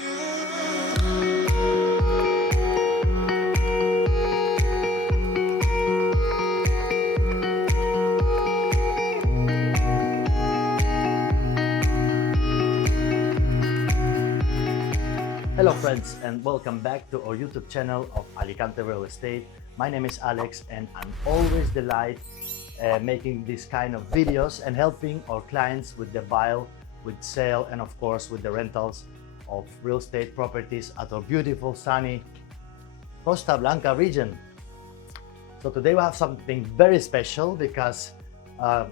Hello friends, and welcome back to our YouTube channel of Alicante Real Estate. My name is Alex and I'm always delighted making this kind of videos and helping our clients with the buy, with sale, and of course with the rentals of real estate properties at our beautiful sunny Costa Blanca region. So today we have something very special because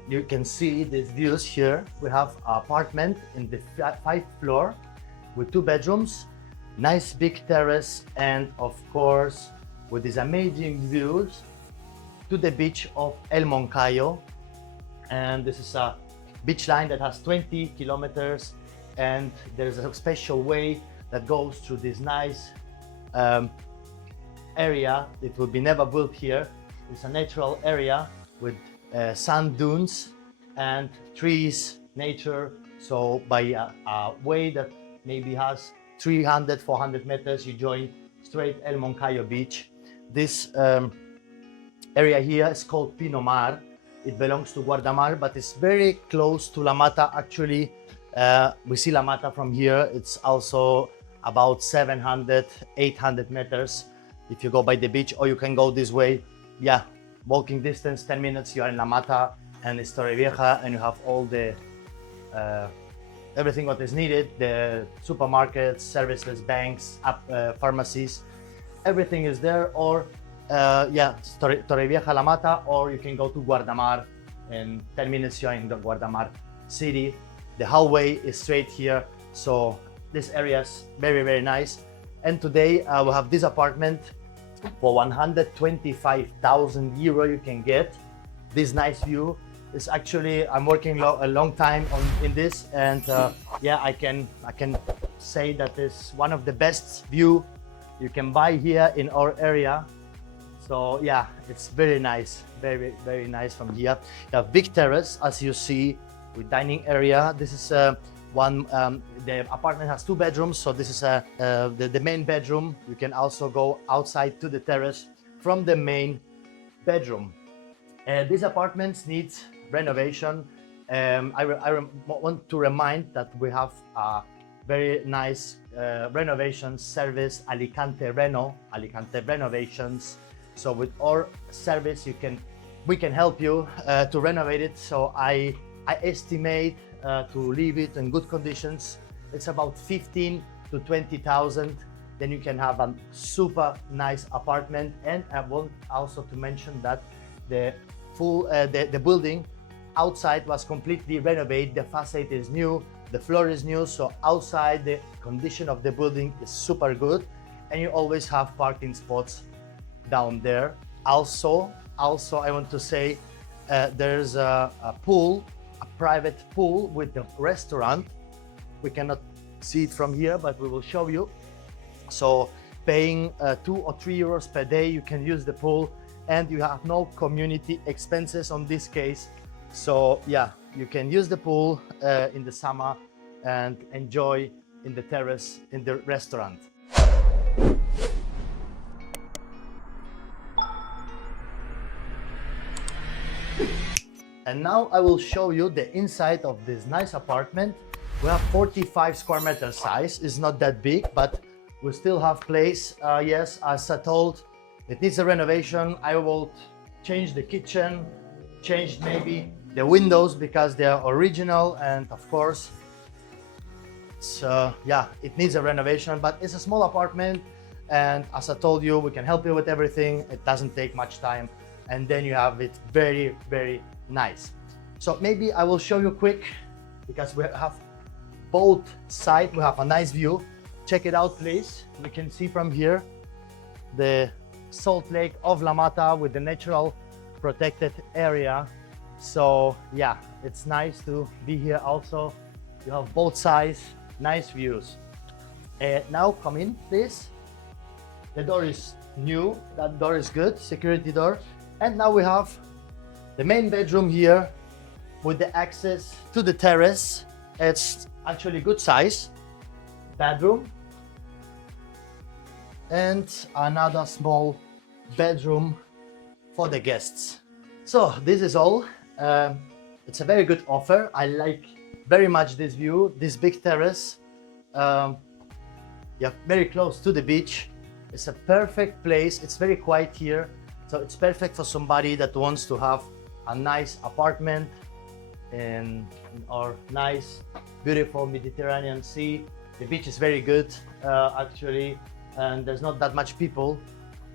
you can see these views here. We have an apartment in the 5th floor with 2 bedrooms, nice big terrace, and of course with these amazing views to the beach of El Moncayo. And this is a beach line that has 20 kilometers, and there's a special way that goes through this nice area. It will be never built here. It's a natural area with sand dunes and trees, nature. So by a way that maybe has 300, 400 meters, you join straight El Moncayo beach. This area here is called Pinomar. It belongs to Guardamar, but it's very close to La Mata. Actually, we see La Mata from here. It's also about 700, 800 meters if you go by the beach, or you can go this way. Yeah, walking distance, 10 minutes, you are in La Mata and it's Torrevieja, and you have all the everything what is needed, the supermarkets, services, banks, pharmacies, everything is there. Or yeah, Torrevieja, La Mata, or you can go to Guardamar. In 10 minutes you're in the Guardamar city. The hallway is straight here, so this area is very, very nice. And today we have this apartment for 125,000 euro. You can get this nice view. It's actually, I'm working a long time in this, and yeah, I can say that it's one of the best view you can buy here in our area. So yeah, it's very nice, very, very nice from here. You have big terrace, as you see, with dining area. This is the apartment has 2 bedrooms, so this is the main bedroom. You can also go outside to the terrace from the main bedroom. This apartment needs renovation. I want to remind that we have a very nice renovation service, Alicante Renovations. So with our service, we can help you to renovate it. So I estimate to leave it in good conditions, it's about 15 to 20,000. Then you can have a super nice apartment. And I want also to mention that the building outside was completely renovated. The facade is new, the floor is new, so outside the condition of the building is super good, and you always have parking spots down there. Also I want to say there's a pool, a private pool with the restaurant. We cannot see it from here, but we will show you. So paying 2 or 3 euros per day, you can use the pool, and you have no community expenses on this case. So yeah, you can use the pool in the summer and enjoy in the terrace in the restaurant. And now I will show you the inside of this nice apartment. We have 45 square meter size. It's not that big, but we still have place. Yes, as I told, it needs a renovation. I will change the kitchen, change maybe the windows because they are original, and of course, so yeah, it needs a renovation, but it's a small apartment. And as I told you, we can help you with everything. It doesn't take much time, and then you have it very, very nice. So maybe I will show you quick, because we have both sides. We have a nice view. Check it out, please. We can see from here the salt lake of La Mata with the natural protected area. So yeah, it's nice to be here. Also, you have both sides, nice views. Now come in, please. The door is new, that door is good, security door. And now we have the main bedroom here with the access to the terrace. It's actually good size bedroom. and another small bedroom for the guests. So this is all. It's a very good offer. I like very much this view, this big terrace. Yeah, very close to the beach. It's a perfect place. It's very quiet here, so it's perfect for somebody that wants to have a nice apartment in our nice, beautiful Mediterranean Sea. The beach is very good, actually, and there's not that much people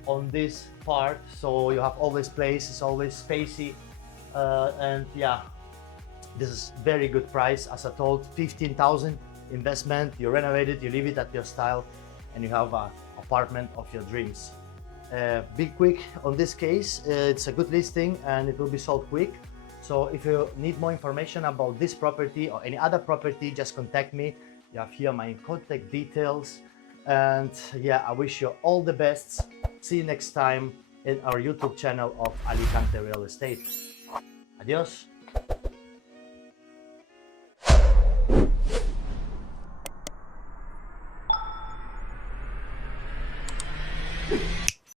on this part, so you have always place. It's always spacey, and yeah, this is very good price. As I told, 15,000 investment. You renovate it, you leave it at your style, and you have an apartment of your dreams. Be quick on this case. It's a good listing and it will be sold quick. So if you need more information about this property or any other property, just contact me. You have here my contact details. And yeah, I wish you all the best. See you next time in our YouTube channel of Alicante Real Estate. Adios.